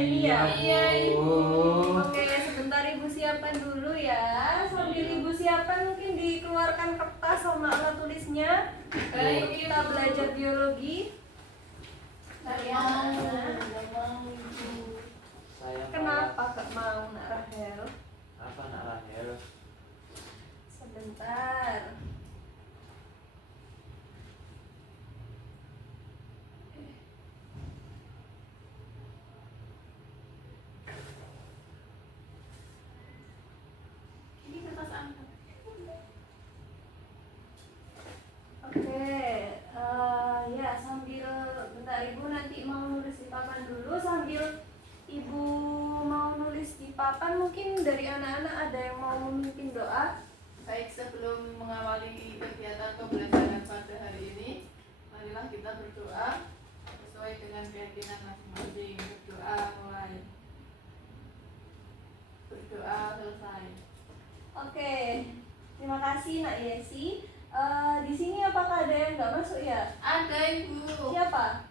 ini ya? Iya, Ibu. Oke, sebentar Ibu siapkan dulu ya. Sambil Ibu siapkan mungkin dikeluarkan kertas sama alat tulisnya. Baik, Kita Ibu. belajar biologi. Kalian Saya kenapa gak mau Nak Rahel? apa Nak Rahel? Sebentar. Ini kertas angkat. Oke, ya sambil bentar Ibu nanti mau nulis di papan dulu. Sambil Ibu mau nulis di papan, mungkin dari anak-anak ada yang mau memimpin doa? Baik, sebelum mengawali kegiatan pembelajaran pada hari ini, marilah kita berdoa sesuai dengan keyakinan masing-masing. Berdoa mulai. Berdoa selesai. Oke, terima kasih Nak Yesi. Di sini apakah ada yang nggak masuk ya? Ada, Ibu. Siapa?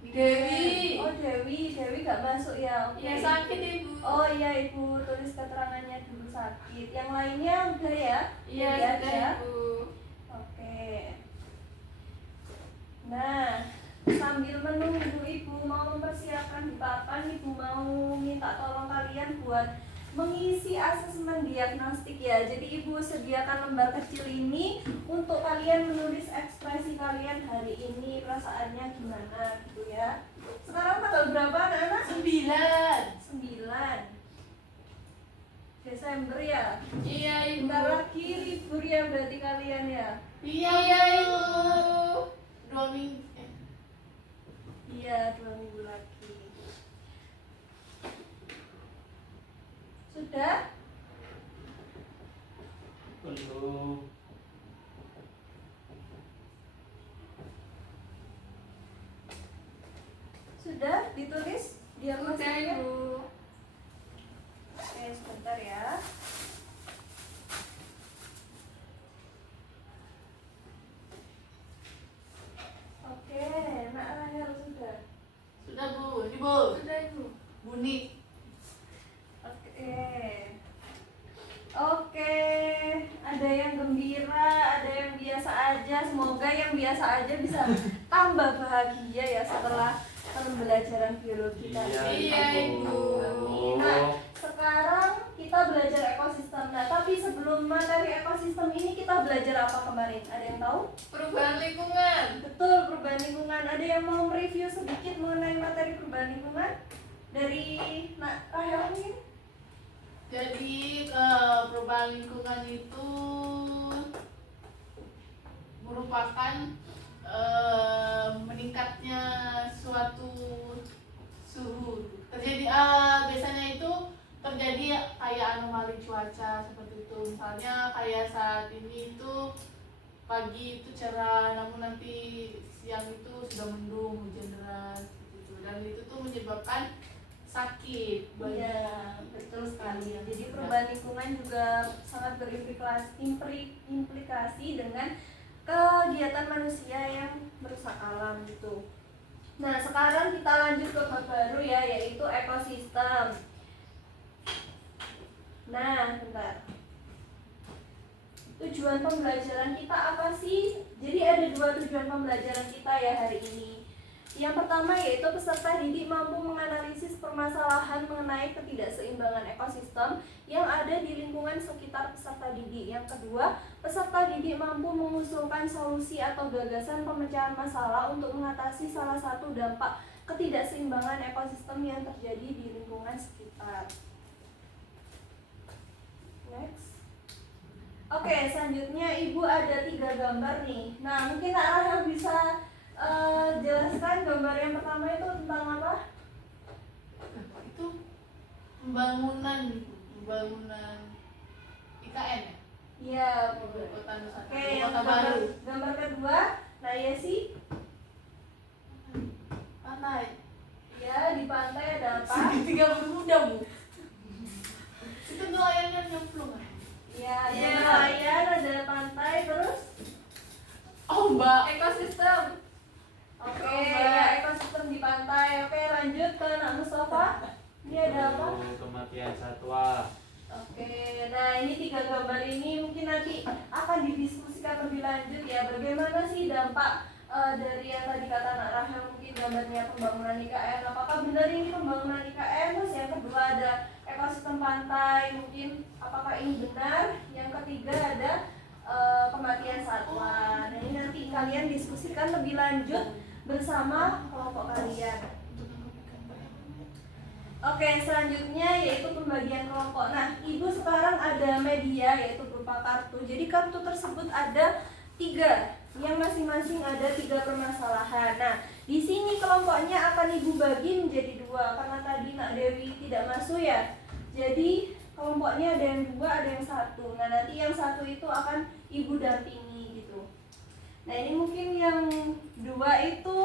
Dewi. Oh Dewi nggak masuk ya? Oke. Ya, sakit, Ibu. Oh iya Ibu tulis keterangannya dulu sakit. Yang lainnya udah ya? Iya, Jadi sudah, aja. Ibu. Oke. Nah, sambil menunggu Ibu mau mempersiapkan di papan, Ibu mau minta tolong kalian buat mengisi asesmen diagnostik ya. Jadi Ibu sediakan lembar kecil ini untuk kalian menulis ekspresi kalian hari ini, perasaannya gimana gitu ya. Sekarang tanggal berapa anak-anak? 9. 9 Desember ya. Iya, Ibu. Bentar lagi libur ya berarti kalian ya. Iya, Ibu. 2 minggu. Iya, 2 minggu lagi. Sudah? Belum. Sudah ditulis Sudah, diagnostiknya? Ibu. Oke, sebentar ya. Oke, Nak Rahel sudah. Sudah, Bu. Ini, Bu. Sudah, Ibu. Bunyi. Oke. Oke, ada yang gembira, ada yang biasa aja. Semoga yang biasa aja bisa tambah bahagia ya setelah pembelajaran biologi tadi. Iya, Ibu. Nah, sekarang kita belajar ekosistem. Nah, tapi sebelum materi ekosistem ini kita belajar apa kemarin? Ada yang tahu? Perubahan lingkungan. Betul, perubahan lingkungan. Ada yang mau mereview sedikit mengenai materi perubahan lingkungan? Dari Nak Rahel mungkin? Jadi perubahan lingkungan itu merupakan meningkatnya suatu suhu. Terjadi biasanya itu terjadi kayak anomali cuaca seperti itu. Misalnya kayak saat ini itu pagi itu cerah, namun nanti siang itu sudah mendung, hujan deras gitu. Dan itu tuh menyebabkan sakit banyak. Iya, betul sekali. Jadi perubahan lingkungan juga sangat berimplikasi dengan kegiatan manusia yang merusak alam gitu. Nah, sekarang kita lanjut ke bab baru ya, yaitu ekosistem. Nah, bentar. Tujuan pembelajaran kita apa sih? Jadi ada 2 tujuan pembelajaran kita ya hari ini. Yang pertama yaitu peserta didik mampu menganalisis permasalahan mengenai ketidakseimbangan ekosistem yang ada di lingkungan sekitar peserta didik. Yang kedua, peserta didik mampu mengusulkan solusi atau gagasan pemecahan masalah untuk mengatasi salah satu dampak ketidakseimbangan ekosistem yang terjadi di lingkungan sekitar. Next. Oke, selanjutnya Ibu ada 3 gambar nih. Nah, mungkin Kak Rahel bisa jelaskan gambar yang pertama itu tentang apa? Itu pembangunan IKN ya? Iya, Ibu Kota Nusantara. oke, Ibu yang Kota Baru. gambar kedua, nah ya sih, Pantai. ya di pantai ada apa? Segitiga bermuda, Bu. Itu nelayannya nyemplung kan? Iya, ada Iya. nelayan, ada pantai, terus Ombak. ekosistem. Oke, Ombak. ya ekosistem di pantai. Oke, lanjut ke Nak Mustafa. Ini ada apa? Kematian satwa. Oke, nah ini 3 gambar ini mungkin nanti akan didiskusikan lebih lanjut ya. Bagaimana sih dampak dari yang tadi kata Nak Rahel, mungkin gambarnya pembangunan IKN. Apakah benar ini pembangunan IKN? Terus yang kedua ada ekosistem pantai, mungkin apakah ini benar? Yang ketiga ada kematian satwa. Nah ini nanti kalian diskusikan lebih lanjut bersama kelompok kalian. Oke, selanjutnya yaitu pembagian kelompok. Nah, Ibu sekarang ada media yaitu berupa kartu. Jadi kartu tersebut ada 3, yang masing-masing ada 3 permasalahan. Nah, di sini kelompoknya akan Ibu bagi menjadi 2 karena tadi Nak Dewi tidak masuk ya. Jadi kelompoknya ada yang 2, ada yang 1. Nah, nanti yang 1 itu akan Ibu dampingi gitu. Nah, ini mungkin yang 2 itu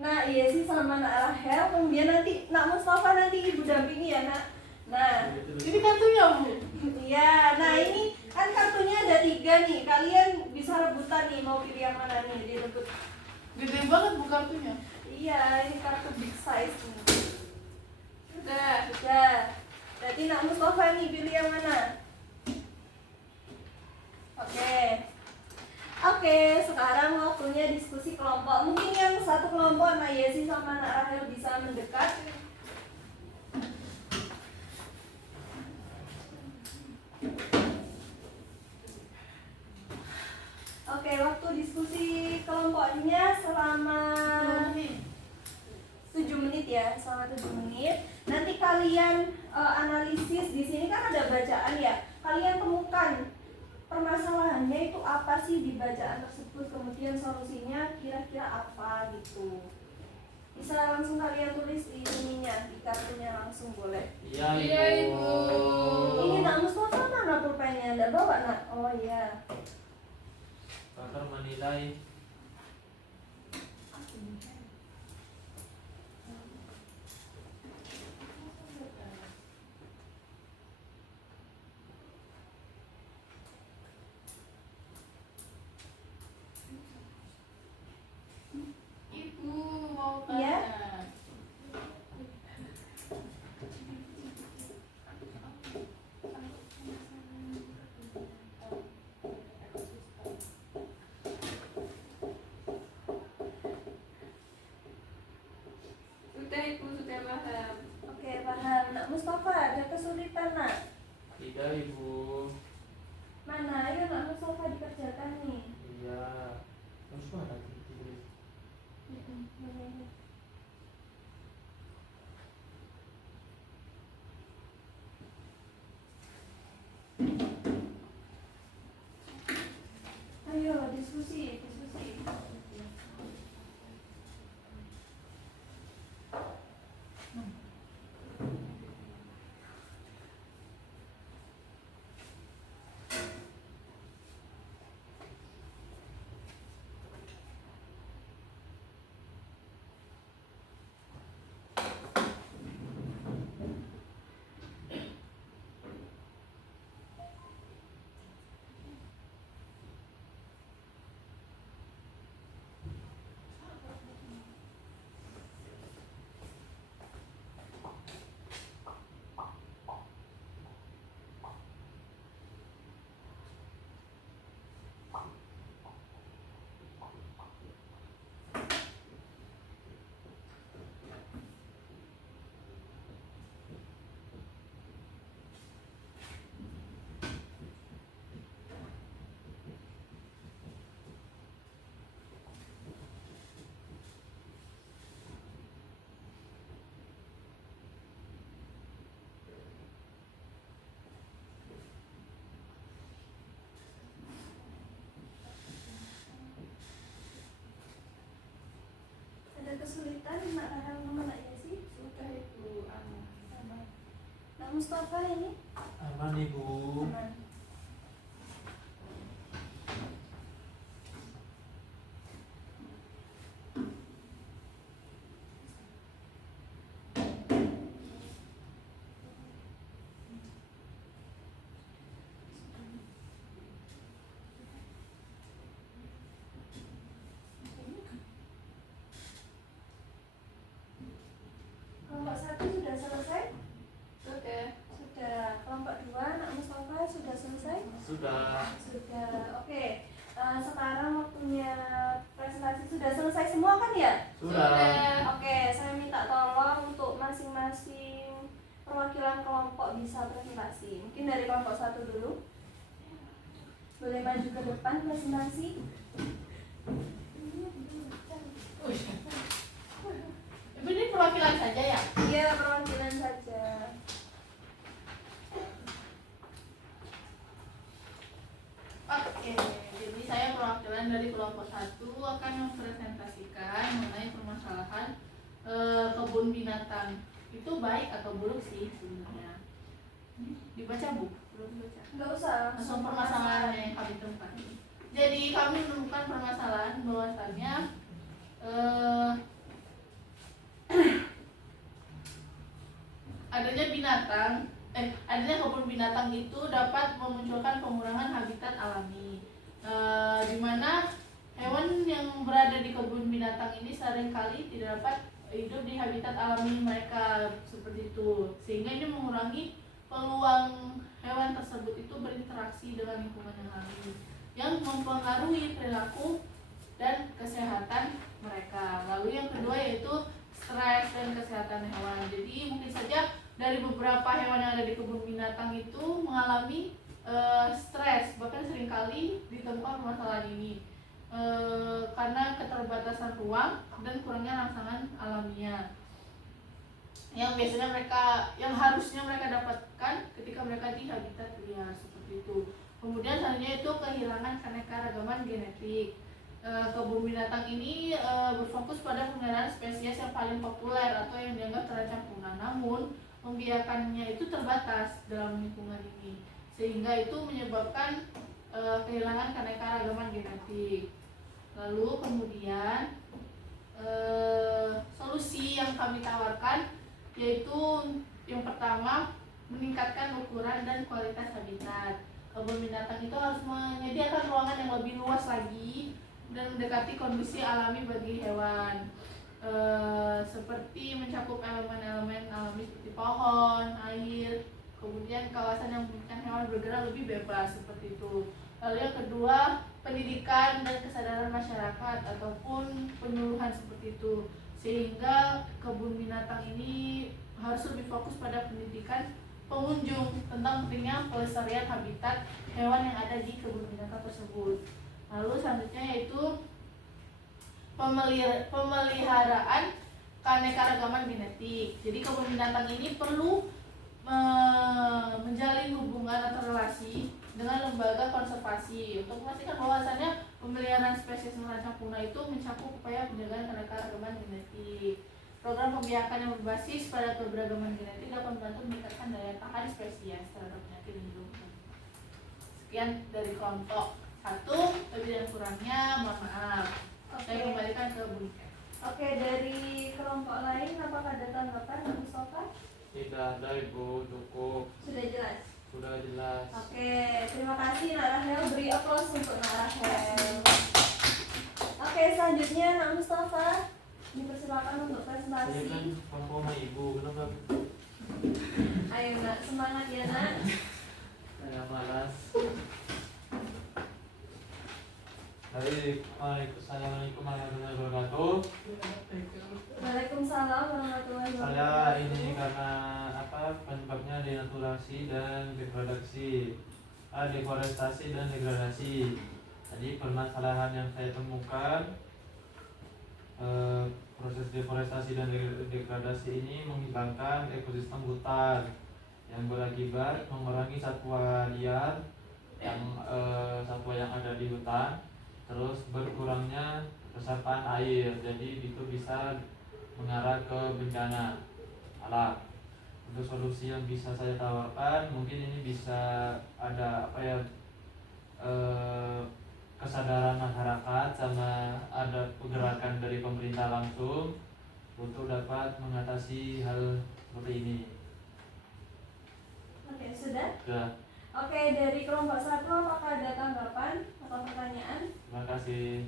Nak Yesi sama Nak Rahel, kemudian nanti Nak Mustafa nanti Ibu dampingi ya Nak. Nah, Ini kartunya, Bu. iya, nah ini kan kartunya ada 3 nih. Kalian bisa rebutan nih mau pilih yang mana nih direbut. Gede banget Bu kartunya. Iya, ini kartu big size nih. Udah. Berarti Nak Mustafa nih pilih yang mana? Oke, sekarang waktunya diskusi kelompok. Mungkin yang satu kelompok Nak Yesi sama Nak Rahel bisa mendekat. Oke, waktu diskusi kelompoknya selama 7 menit ya, selama 7 menit. Nanti kalian analisis di sini kan ada bacaan ya. Kalian temukan permasalahannya itu apa sih di bacaan tersebut, kemudian solusinya kira-kira apa gitu. Bisa langsung kalian tulis di ininya, di kartunya langsung boleh. Iya, Ibu. Ini Nak Mustafa mana pulpennya? Nggak bawa Nak? Oh iya. Kakak menilai. Ibu mau Iya? tanya. Sudah Ibu, sudah paham. Oke, paham. Nak Mustafa ada kesulitan Nak? Tidak, Ibu. Mana? Ayo Nak Mustafa dikerjakan nih. Iya. Terus mana ditulis? Ayo diskusi. Ada kesulitan Nak Rahel sama Nak Yesi? Sudah Ibu, Nak Mustafa ini? Aman, Ibu. Aman. Kelompok 1 sudah selesai? Sudah. Oke. Sekarang waktunya presentasi sudah selesai semua kan ya? Sudah. Oke, saya minta tolong untuk masing-masing perwakilan kelompok bisa presentasi. Mungkin dari kelompok 1 dulu. Boleh maju ke depan presentasi. Ibu ini perwakilan saja ya? Iya, perwakilan saja. Oke, jadi saya perwakilan dari kelompok 1 akan mempresentasikan mengenai permasalahan kebun binatang. Itu baik atau buruk sih sebenarnya? Dibaca Bu? Belum dibaca. Nggak usah. Langsung permasalahannya yang kami temukan. Jadi kami menemukan permasalahan bahwasannya adanya kebun binatang itu dapat memunculkan pengurangan habitat alami, di mana hewan yang berada di kebun binatang ini seringkali tidak dapat hidup di habitat alami mereka seperti itu, sehingga ini mengurangi peluang hewan tersebut itu berinteraksi dengan lingkungan yang lain, yang mempengaruhi perilaku dan kesehatan mereka. Lalu yang kedua yaitu stres dan kesehatan hewan. Jadi mungkin saja dari beberapa hewan yang ada di kebun binatang itu mengalami stres, bahkan seringkali ditemukan permasalahan ini karena keterbatasan ruang dan kurangnya rangsangan alamiah yang harusnya mereka dapatkan ketika mereka di habitat liar seperti itu. Kemudian selanjutnya itu kehilangan keanekaragaman genetik. Kebun binatang ini berfokus pada pemeliharaan spesies yang paling populer atau yang dianggap terancam punah, namun membiarkannya itu terbatas dalam lingkungan ini, sehingga itu menyebabkan kehilangan keanekaragaman genetik. Lalu kemudian solusi yang kami tawarkan yaitu yang pertama, meningkatkan ukuran dan kualitas habitat. Kebun binatang itu harus menyediakan ruangan yang lebih luas lagi dan mendekati kondisi alami bagi hewan, seperti mencakup elemen-elemen alami seperti pohon, air, kemudian kawasan yang memungkinkan hewan bergerak lebih bebas seperti itu. Lalu yang kedua, pendidikan dan kesadaran masyarakat ataupun penyuluhan seperti itu, sehingga kebun binatang ini harus lebih fokus pada pendidikan pengunjung tentang pentingnya pelestarian habitat hewan yang ada di kebun binatang tersebut. Lalu selanjutnya yaitu pemeliharaan keanekaragaman genetik. Jadi kebun binatang ini perlu menjalin hubungan atau relasi dengan lembaga konservasi untuk memastikan bahwasannya pemeliharaan spesies terancam punah itu mencakup upaya penjagaan keanekaragaman genetik. Program pembiakan yang berbasis pada keberagaman genetik dapat membantu meningkatkan daya tahan spesies terhadap penyakit dan juga. Sekian dari kelompok 1, lebih dan kurangnya mohon maaf. Saya kembalikan ke Bu Nika. Oke, dari kelompok lain apakah ada tanggapan, Mustafa? Tidak ada Ibu, cukup. Sudah jelas? Sudah jelas. Oke, terima kasih Nak Rahel. Beri aplaus untuk Nak Rahel. Oke, selanjutnya Nak Mustafa, dipersilakan untuk Saya presentasi. kan kelompok sama Ibu, kenapa? Ayo Nak, semangat ya Nak. Saya malas. Assalamualaikum warahmatullahi wabarakatuh. Waalaikumsalam warahmatullahi Saya wabarakatuh. ini karena penyebabnya denaturasi dan deforestasi dan degradasi. Jadi permasalahan yang saya temukan, proses deforestasi dan degradasi ini menghilangkan ekosistem hutan yang berakibat mengurangi satwa liar satwa yang ada di hutan, terus berkurangnya resapan air, jadi itu bisa mengarah ke bencana alam. Untuk solusi yang bisa saya tawarkan, mungkin ini bisa ada kesadaran masyarakat sama ada pergerakan dari pemerintah langsung untuk dapat mengatasi hal seperti ini. Oke, sudah? Sudah. Oke, dari kelompok 1 apakah ada tanggapan atau pertanyaan? Terima kasih.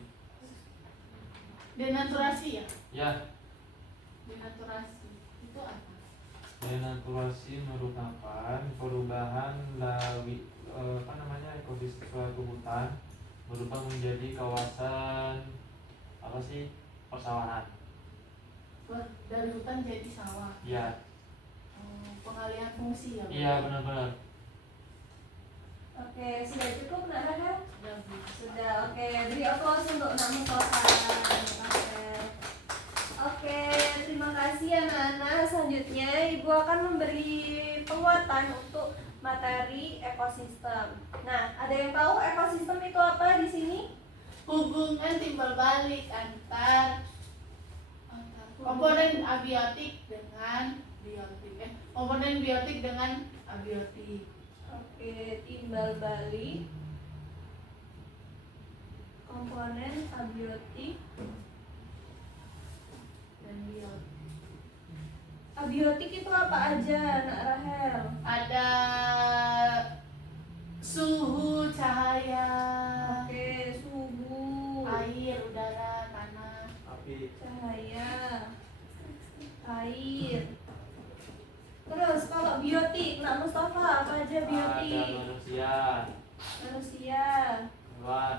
Denaturasi ya? Ya, Denaturasi itu apa? denaturasi merupakan perubahan ekosistem suatu hutan berubah menjadi kawasan persawahan. Dari hutan jadi sawah. Iya. Pengalihan fungsi ya. Iya, benar-benar. Oke, sudah cukup Nak Rahel? Sudah. Oke, beri aplaus untuk Nak Mustafa. Oke, terima kasih anak-anak. Selanjutnya Ibu akan memberi penguatan untuk materi ekosistem. Nah, ada yang tahu ekosistem itu apa di sini? Hubungan timbal balik antar komponen abiotik dengan komponen biotik dengan abiotik. Oke, timbal balik komponen abiotik Dan biotik. Abiotik itu apa aja, Nak Rahel? Ada suhu, cahaya, Oke, suhu, air, udara, tanah. Api. cahaya, air. Terus kalau biotik, Nak Mustafa, apa aja Ada biotik? manusia, Manusia, hewan,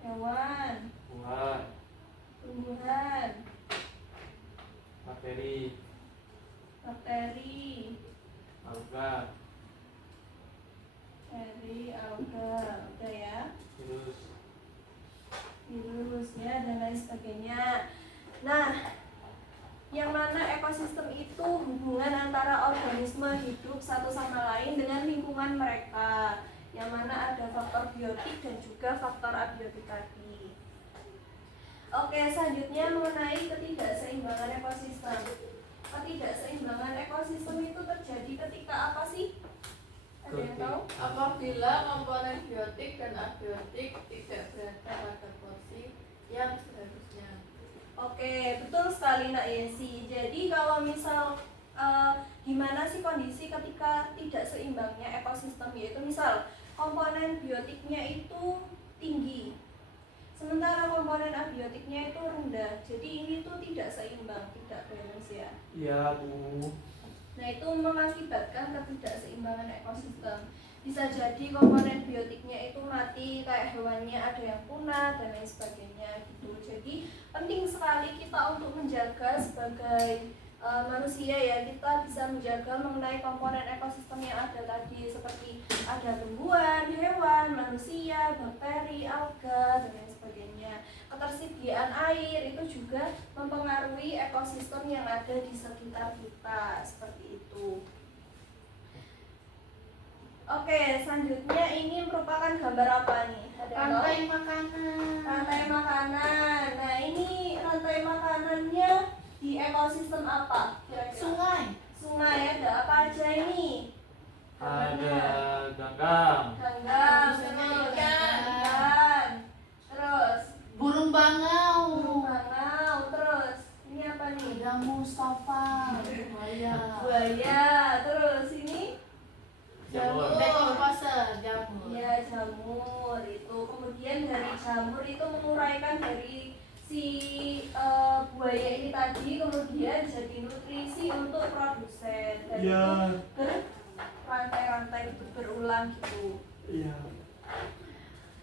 hewan, tumbuhan, tumbuhan, bakteri, bakteri, alga, alga, udah ya. virus, Ya, dan lain sebagainya. Nah, yang mana ekosistem itu hubungan antara organisme hidup satu sama lain dengan lingkungan mereka, yang mana ada faktor biotik dan juga faktor abiotik tadi. Oke, selanjutnya mengenai ketidakseimbangan ekosistem. Ketidakseimbangan ekosistem itu terjadi ketika apa sih? Ada yang tahu? Apabila komponen biotik dan abiotik tidak berada pada porsi yang seharusnya. Oke, betul sekali Nak Yesi. Jadi kalau misal gimana sih kondisi ketika tidak seimbangnya ekosistem, yaitu misal komponen biotiknya itu tinggi, sementara komponen abiotiknya itu rendah. Jadi ini tuh tidak seimbang, tidak balance ya. iya Bu. Nah, itu mengakibatkan ketidakseimbangan ekosistem. Bisa jadi komponen biotiknya itu mati, kayak hewannya ada yang punah dan lain sebagainya gitu. Jadi penting sekali kita untuk menjaga sebagai manusia ya, kita bisa menjaga mengenai komponen ekosistem yang ada tadi, seperti ada tumbuhan, hewan, manusia, bakteri, alga dan lain sebagainya. Ketersediaan air itu juga mempengaruhi ekosistem yang ada di sekitar kita, seperti itu. Oke, selanjutnya ini merupakan gambar apa nih? Ada yang tahu? Rantai makanan. Rantai makanan. Nah, ini rantai makanannya di ekosistem apa? Kira-kira? Sungai. Sungai, ada apa aja ini? Ada ganggang, Ganggang, Misalnya terus ikan. terus Burung bangau. burung bangau, terus ini apa nih? Ada Mustafa. Buaya. Buaya, terus ini jamur, Dekomposer, jamur. ya jamur itu. Kemudian dari jamur itu menguraikan dari si buaya ini tadi, kemudian jadi nutrisi untuk produsen. Dan Iya. itu rantai-rantai itu berulang gitu. iya.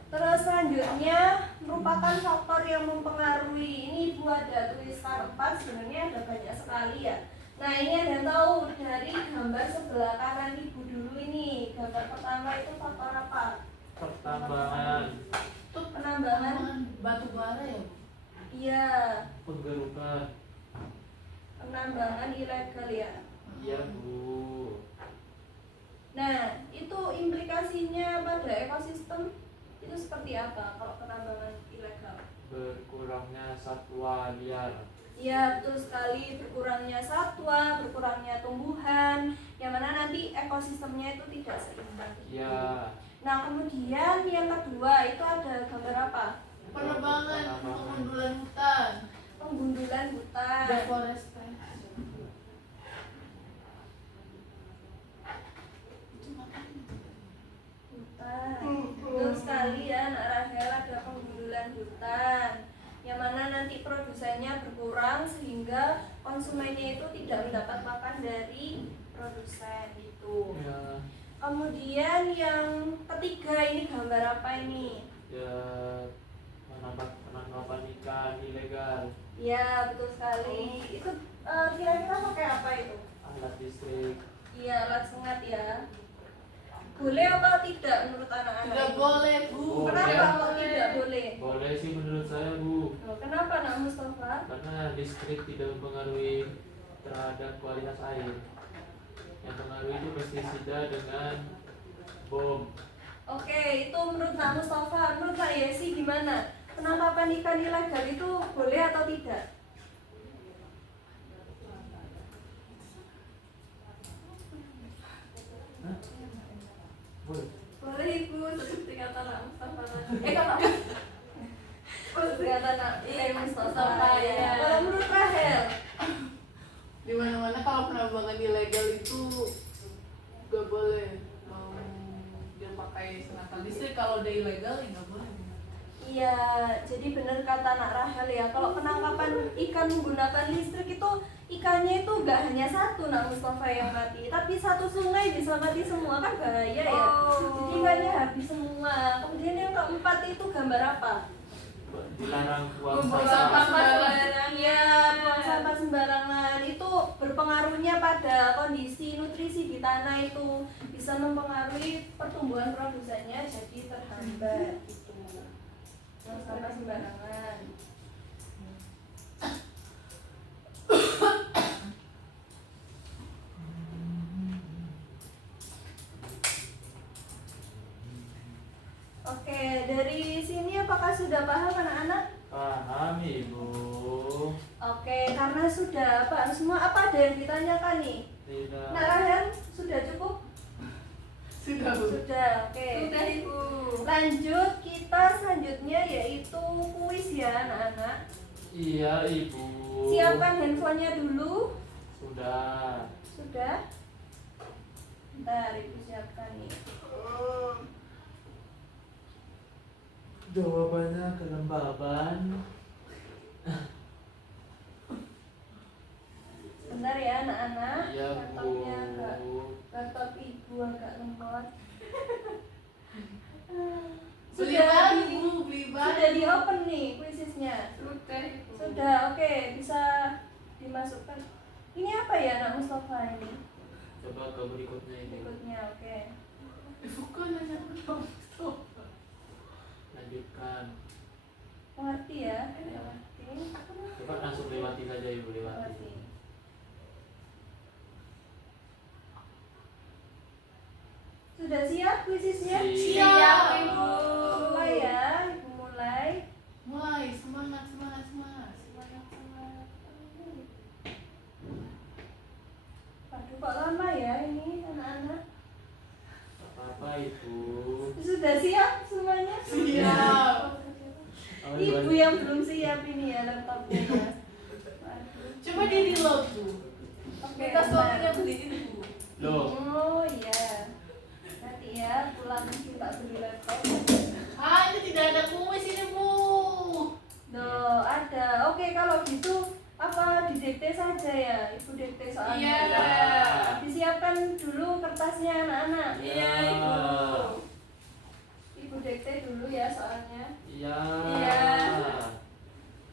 Terus selanjutnya merupakan faktor yang mempengaruhi. Ini Ibu ada tulisan 4, sebenarnya ada banyak sekali ya. Nah, ini ada yang tahu dari gambar sebelah kanan Ibu dulu ini. Gambar pertama itu faktor apa? Pertambangan, Itu Penambangan. batu bara ya, Bu? Iya, penggerukan, penambangan ilegal ya. iya Bu. Nah, itu implikasinya pada ekosistem itu seperti apa kalau penambangan ilegal? Berkurangnya satwa liar, Iya, betul sekali. Berkurangnya satwa, berkurangnya tumbuhan, yang mana nanti ekosistemnya itu tidak seimbang. iya. Nah, kemudian yang kedua itu ada gambar apa? Penebangan, pengundulan hutan. Penggundulan hutan. Deforestasi. Hutan. Betul sekali ya, Nak Rahel, ada penggundulan hutan, yang mana nanti produsennya berkurang sehingga konsumennya itu tidak mendapat makan dari produsen itu. Iya. Kemudian yang ketiga ini gambar apa ini? Ya, penangkapan ikan ilegal, Ya, betul sekali. Itu kira-kira pakai apa itu? alat listrik. Iya, alat sengat ya. Boleh apa tidak menurut anak-anak? Tidak ini? boleh, Bu. Oh, Kenapa ya. kok tidak boleh? Boleh sih menurut saya, Bu, Oh, kenapa nak Mustafa? karena listrik tidak mempengaruhi terhadap kualitas air. Yang pengaruh itu pestisida dengan bom. Oke, itu menurut nak Mustafa. Menurut nak Yesi gimana? Penangkapan ikan ilegal itu boleh atau tidak? Boleh. Boleh Ibu, seperti kata Nak Mustafa tadi. Seperti kata nak Mustafa. Mustafa, ya. Kalau menurut Rahel, Di mana-mana kalau penambangan ilegal itu gak boleh mau dia pakai senjata listrik. Kalau udah ilegal ya gak boleh. iya, jadi benar kata nak Rahel ya. Kalau penangkapan ikan menggunakan listrik itu ikannya itu nggak hanya satu nak Mustafa yang mati, tapi satu sungai bisa mati semua, kan bahaya ya. Jadi ikannya habis semua. Kemudian yang keempat itu gambar apa? Dilarang buang Membuang sampah. sampah sembarangan. Ya, buang sampah sembarangan itu berpengaruhnya pada kondisi nutrisi di tanah, itu bisa mempengaruhi pertumbuhan produsennya jadi terhambat gitu. Buang sampah sembarangan. Oke, dari sini apakah sudah paham anak-anak? Paham, Ibu. Oke, karena sudah paham semua, apa ada yang ditanyakan nih? Tidak. Nak Rahel, sudah cukup? Sudah, Bu. Sudah, oke. Sudah Ibu. Lanjut, kita selanjutnya yaitu kuis ya anak-anak. Iya, Ibu. Siapkan handphonenya dulu. Sudah. Sudah? Bentar, Ibu siapkan nih. Jawabannya kelembaban. Bentar ya anak-anak. Iya, Laptopnya agak, Bu. laptop Ibu agak lemot. Beli Sudah baru, di, Bu. Beli baru. sudah di open nih kuisisnya. Sudah Ibu. Sudah, oke, bisa dimasukkan. Ini apa ya anak Mustafa ini? Coba ke berikutnya ini. Berikutnya, oke. Bukan hanya betul. Lanjutkan. Mengerti ya? Ya. Mengerti. Coba langsung lewati saja, Ibu, Mengerti. lewati. Sudah siap kuisisnya? Siap, Ibu. Mulai ya, Ibu mulai. Mulai, semangat, semangat, semangat. Aduh, kok lama ya ini anak-anak? Apa Ibu? Sudah siap semuanya? Siap. Oh, Ibu yang belum siap ini ya laptopnya ya. Aduh. Coba di reload, Bu. Oke, Kita bentar. suaminya beliin, Bu. Loh, Oh iya. Nanti ya pulang kita beli laptop. Ah, ini tidak ada kuis ini, Bu. Loh, ada. Oke, kalau gitu apa didikte saja ya, Ibu dikte soalnya. Iya. Disiapkan dulu kertasnya anak-anak. Iya, Ibu. Ibu dikte dulu ya soalnya. iya. Iya.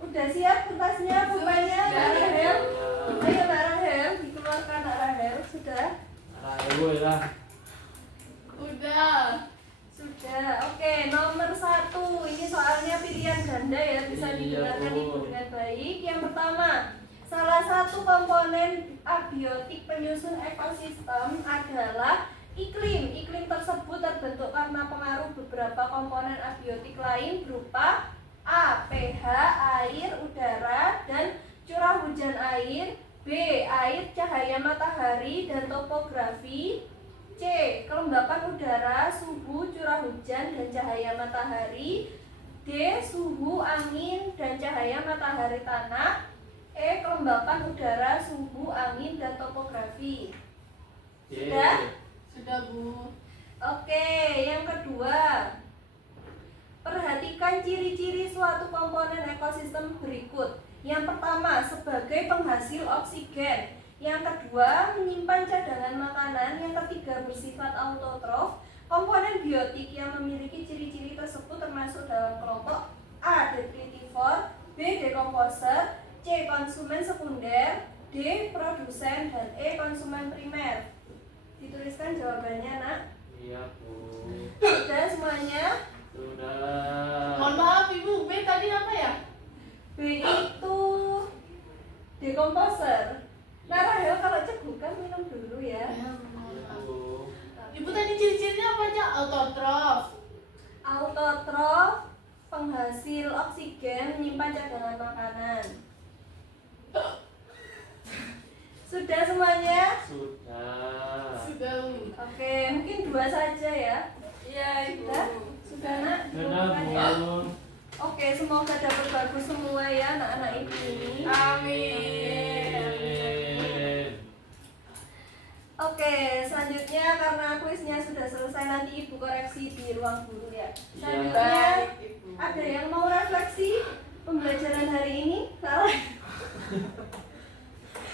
Udah siap kertasnya, pulpennya, Mbak Sudah. Rahel? Ayo Mbak Rahel, dikeluarkan Mbak Rahel. Sudah? Nah, Ibu ya. Udah. Sudah. Oke, nomor 1. Ini soalnya pilihan ganda ya, bisa Iya, digunakan Bu. Ibu dengan baik. Yang pertama, salah satu komponen abiotik penyusun ekosistem adalah iklim. Iklim tersebut terbentuk karena pengaruh beberapa komponen abiotik lain berupa A. pH air, udara, dan curah hujan air. B. Air, cahaya matahari, dan topografi. C. Kelembapan udara, suhu, curah hujan, dan cahaya matahari. D. Suhu, angin, dan cahaya matahari tanah. E. Kelembapan udara, suhu, angin, dan topografi. Sudah? Sudah, Bu. Oke, yang kedua. Perhatikan ciri-ciri suatu komponen ekosistem berikut. Yang pertama, sebagai penghasil oksigen. Yang kedua, menyimpan cadangan makanan. Yang ketiga, bersifat autotrof. Komponen biotik yang memiliki ciri-ciri tersebut termasuk dalam kelompok A. Detritivor, B. Dekomposer, C. Konsumen sekunder, D. Produsen, dan E. Konsumen primer. Dituliskan jawabannya, nak. Iya, Bu. Sudah semuanya? Sudah. Mohon maaf Ibu, B tadi apa ya? B itu dekomposer. Nah, Rahel kalau cegukan minum dulu ya. Iya, Bu. Ibu tadi ciri-cirinya apa aja? Autotrof. Autotrof, penghasil oksigen, menyimpan cadangan makanan. Sudah semuanya? Sudah. Sudah Bu. Oke, mungkin 2 saja ya. Iya, Ibu. Sudah, nak? Sudah, Bukan ya? Bu. Oke, semoga dapat bagus semua ya anak-anak ibu ini. Amin. Oke, selanjutnya karena kuisnya sudah selesai, nanti ibu koreksi di ruang guru ya. Selanjutnya, Baik, Ibu. ada yang mau refleksi pembelajaran hari ini? Salah.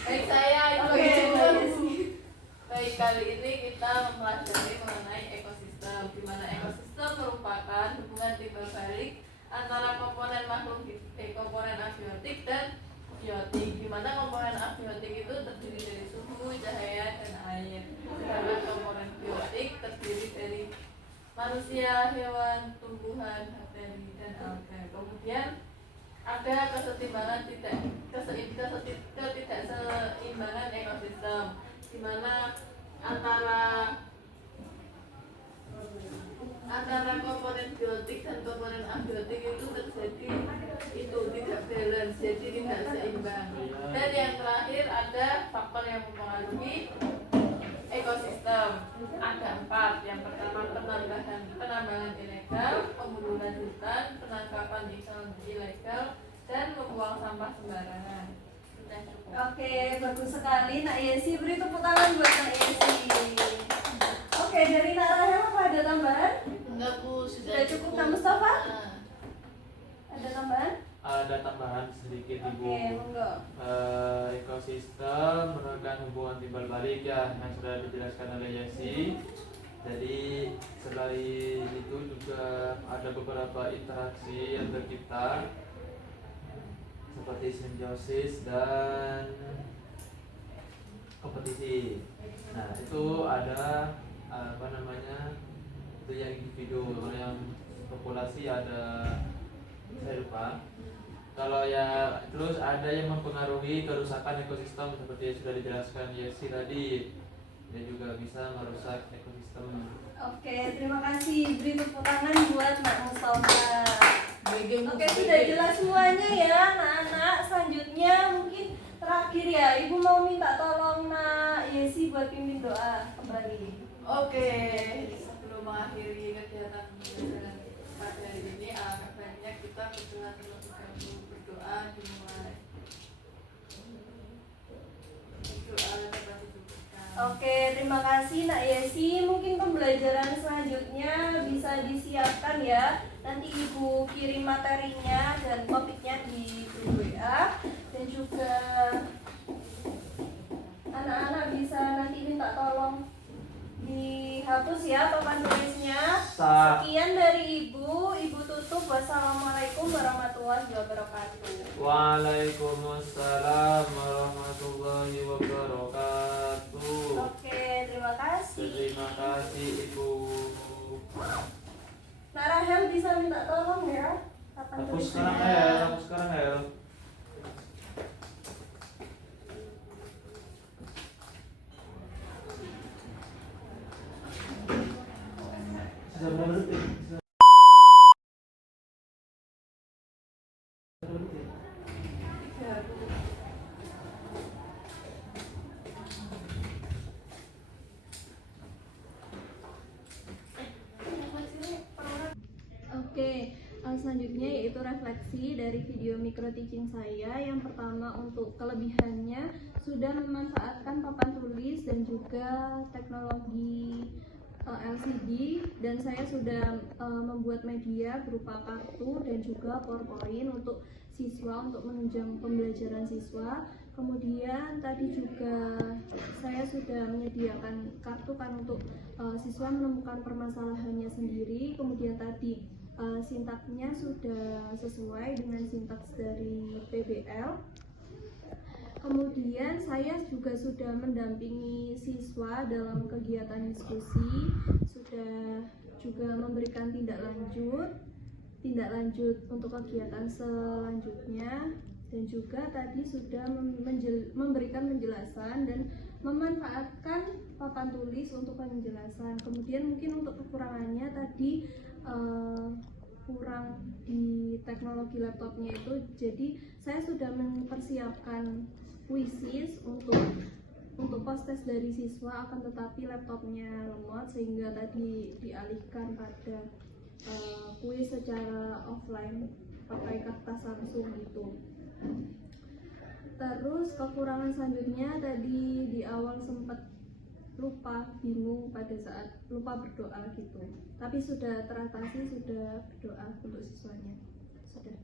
Baik, saya Ibu. Oke, bagus. Baik, kali ini kita mempelajari mengenai ekosistem, di mana ekosistem merupakan hubungan timbal balik antara komponen makhluk komponen abiotik dan biotik, di mana komponen abiotik itu terdiri dari suhu, cahaya, dan air. Sedangkan komponen biotik terdiri dari manusia, hewan, tumbuhan, bakteri, dan alga. Kemudian ada ketidakseimbangan ekosistem, di mana antara komponen biotik dan komponen abiotik itu terjadi tidak balance, jadi tidak seimbang. Dan yang terakhir ada faktor yang mempengaruhi ekosistem. Ada 4. Yang pertama penambangan ilegal, pembunuhan hutan, penangkapan ikan ilegal, dan membuang sampah sembarangan. Sudah cukup. Oke, bagus sekali Nak Yesi. Beri tepuk tangan buat Nak Yesi. Oke, dari Nak Rahel apa ada tambahan? Enggak Bu, Sudah cukup, Nak Mustafa? Nah, Ada tambahan? Ada tambahan sedikit, Ibu. Oke, monggo. Ekosistem merupakan hubungan timbal balik ya, yang sudah dijelaskan oleh Yesi. Jadi selain itu juga ada beberapa interaksi yang tercipta seperti simbiosis dan kompetisi. Nah, itu ada apa namanya, itu yang individu. Kalau yang populasi ada, saya lupa. Kalau ya terus ada yang mempengaruhi kerusakan ekosistem seperti yang sudah dijelaskan Yesi tadi. Dia juga bisa merusak ekosistem. Oke, terima kasih. Beri tepuk tangan buat Nak Mustafa. Oke, sudah jelas semuanya ya anak-anak. Selanjutnya mungkin terakhir ya, Ibu mau minta tolong Nak Yesi buat pimpin doa kembali. Oke, sebelum mengakhiri kegiatan pembelajaran pada hari ini, alangkah baiknya kita berdoa terlebih dahulu. Berdoa dimulai. Berdoa dapat dicukupkan. Oke, terima kasih Nak Yesi. Mungkin pembelajaran selanjutnya bisa disiapkan ya. Nanti Ibu kirim materinya dan topiknya di grup WA. Dan juga anak-anak bisa nanti minta tolong dihapus ya papan tulisnya. Sekian dari Ibu. Ibu tutup. Wassalamualaikum warahmatullahi wabarakatuh. Waalaikumsalam warahmatullahi wabarakatuh. Oke, terima kasih. Terima kasih, Ibu. Nah, Rahel bisa minta tolong ya papan Hapus tulisnya. sekarang ya, hapus sekarang ya. Sisa berapa detik? Sisa berapa detik? Oke, selanjutnya yaitu refleksi dari video micro teaching saya. Yang pertama, untuk kelebihannya sudah memanfaatkan papan tulis dan juga teknologi LCD, dan saya sudah membuat media berupa kartu dan juga PowerPoint untuk siswa untuk menunjang pembelajaran siswa. Kemudian tadi juga saya sudah menyediakan kartu kan untuk siswa menemukan permasalahannya sendiri. Kemudian tadi sintaksnya sudah sesuai dengan sintaks dari PBL. Kemudian saya juga sudah mendampingi siswa dalam kegiatan diskusi, sudah juga memberikan tindak lanjut untuk kegiatan selanjutnya, dan juga tadi sudah memberikan penjelasan dan memanfaatkan papan tulis untuk penjelasan. Kemudian mungkin untuk kekurangannya tadi kurang di teknologi laptopnya itu, jadi saya sudah mempersiapkan quizzes untuk post-test dari siswa, akan tetapi laptopnya lemot sehingga tadi dialihkan pada kuis secara offline pakai kertas Samsung itu. Terus kekurangan selanjutnya tadi di awal sempat bingung pada saat lupa berdoa gitu, tapi sudah teratasi, sudah berdoa untuk siswanya sudah.